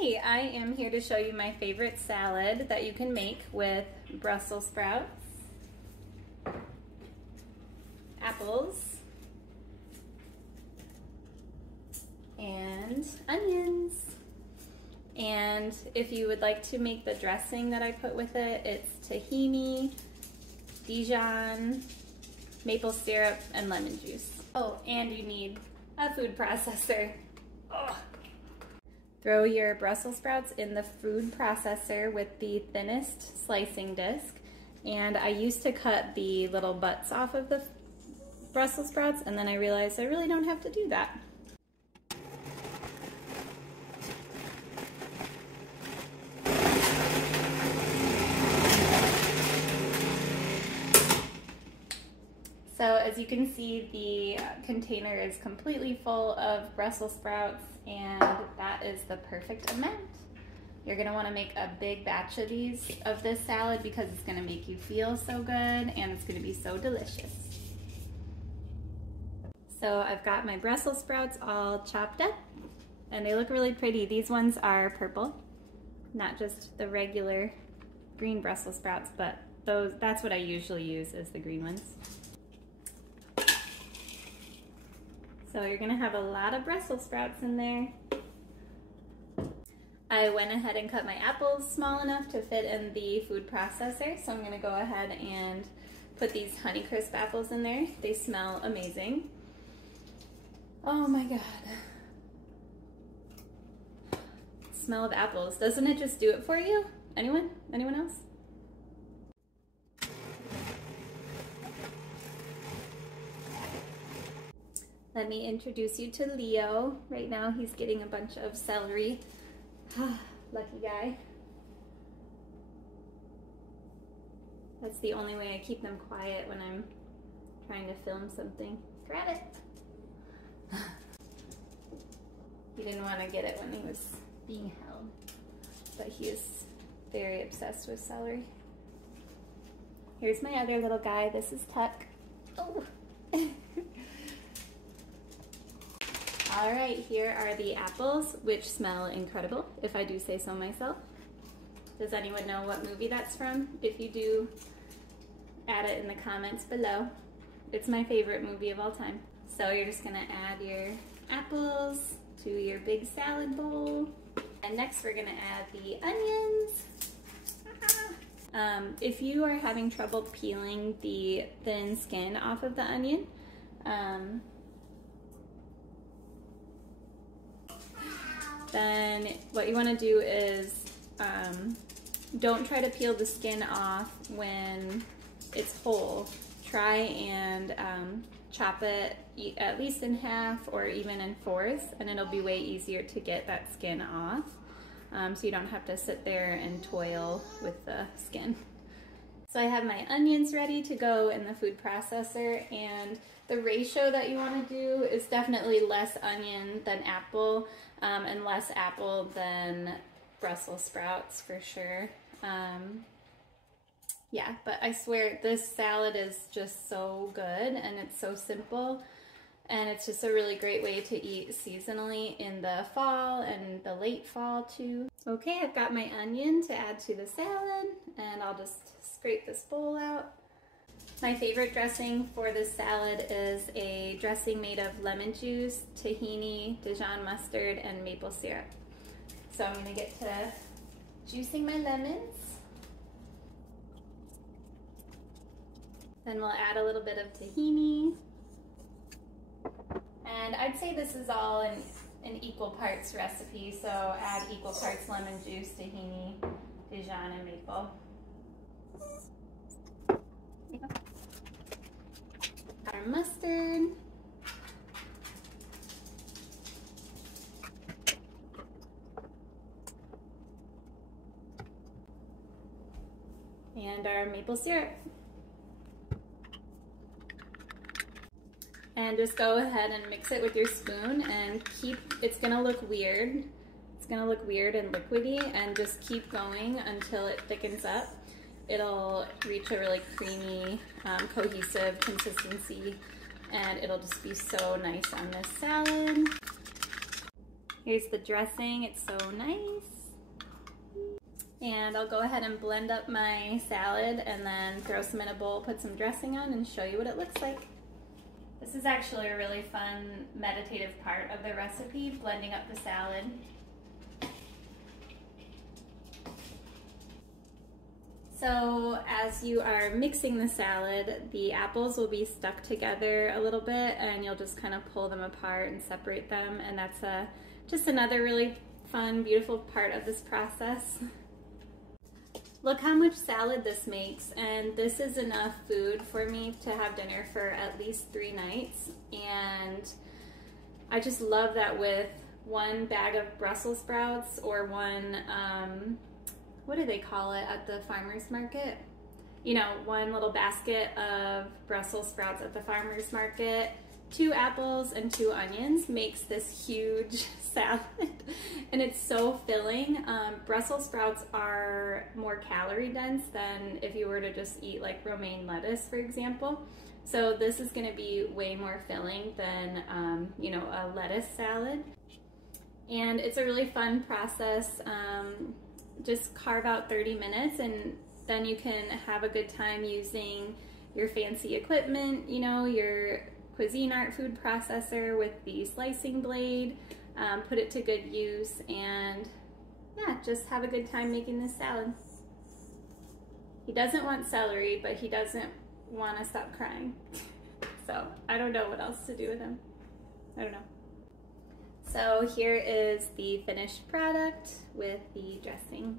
Hey, I am here to show you my favorite salad that you can make with Brussels sprouts, apples, and onions. And if you would like to make the dressing that I put with it, it's tahini, Dijon, maple syrup, and lemon juice. Oh, and you need a food processor. Oh. Throw your Brussels sprouts in the food processor with the thinnest slicing disc. And I used to cut the little butts off of the Brussels sprouts, and then I realized I really don't have to do that. So as you can see, the container is completely full of Brussels sprouts, and that is the perfect amount. You're gonna wanna make a big batch of this salad because it's gonna make you feel so good and it's gonna be so delicious. So I've got my Brussels sprouts all chopped up and they look really pretty. These ones are purple, not just the regular green Brussels sprouts, but that's what I usually use, is the green ones. So you're gonna have a lot of Brussels sprouts in there. I went ahead and cut my apples small enough to fit in the food processor, so I'm gonna go ahead and put these Honeycrisp apples in there. They smell amazing. Oh my God. Smell of apples. Doesn't it just do it for you? Anyone? Anyone else? Let me introduce you to Leo. Right now he's getting a bunch of celery. Lucky guy. That's the only way I keep them quiet when I'm trying to film something. Grab it! He didn't want to get it when he was being held, but he is very obsessed with celery. Here's my other little guy. This is Tuck. Oh! All right, here are the apples, which smell incredible, if I do say so myself. Does anyone know what movie that's from? If you do, add it in the comments below. It's my favorite movie of all time. So you're just gonna add your apples to your big salad bowl. And next we're gonna add the onions. If you are having trouble peeling the thin skin off of the onion, then what you want to do is don't try to peel the skin off when it's whole. Try and chop it at least in half or even in fours, and it'll be way easier to get that skin off, so you don't have to sit there and toil with the skin. So I have my onions ready to go in the food processor, and the ratio that you want to do is definitely less onion than apple, and less apple than Brussels sprouts for sure. Yeah, but I swear this salad is just so good and it's so simple, and it's just a really great way to eat seasonally in the fall and the late fall too. Okay, I've got my onion to add to the salad, and I'll just scrape this bowl out. My favorite dressing for this salad is a dressing made of lemon juice, tahini, Dijon mustard, and maple syrup. So I'm gonna get to juicing my lemons. Then we'll add a little bit of tahini. And I'd say this is all an equal parts recipe, so add equal parts lemon juice, tahini, Dijon, and maple. Our mustard. And our maple syrup. And just go ahead and mix it with your spoon and it's gonna look weird. It's gonna look weird and liquidy, and just keep going until it thickens up. It'll reach a really creamy, cohesive consistency, and it'll just be so nice on this salad. Here's the dressing, it's so nice. And I'll go ahead and blend up my salad and then throw some in a bowl, put some dressing on, and show you what it looks like. This is actually a really fun meditative part of the recipe, blending up the salad. So as you are mixing the salad, the apples will be stuck together a little bit and you'll just kind of pull them apart and separate them, and that's just another really fun, beautiful part of this process. Look how much salad this makes, and this is enough food for me to have dinner for at least 3 nights. And I just love that with one bag of Brussels sprouts or one, what do they call it at the farmer's market? You know, one little basket of Brussels sprouts at the farmer's market, 2 apples and 2 onions makes this huge salad, and it's so filling. Brussels sprouts are more calorie dense than if you were to just eat like romaine lettuce, for example. So this is going to be way more filling than you know, a lettuce salad. And it's a really fun process. Just carve out 30 minutes and then you can have a good time using your fancy equipment, you know, your Cuisinart food processor with the slicing blade, put it to good use, and yeah, just have a good time making this salad. He doesn't want celery, but he doesn't want to stop crying. So I don't know what else to do with him. I don't know. So here is the finished product with the dressing.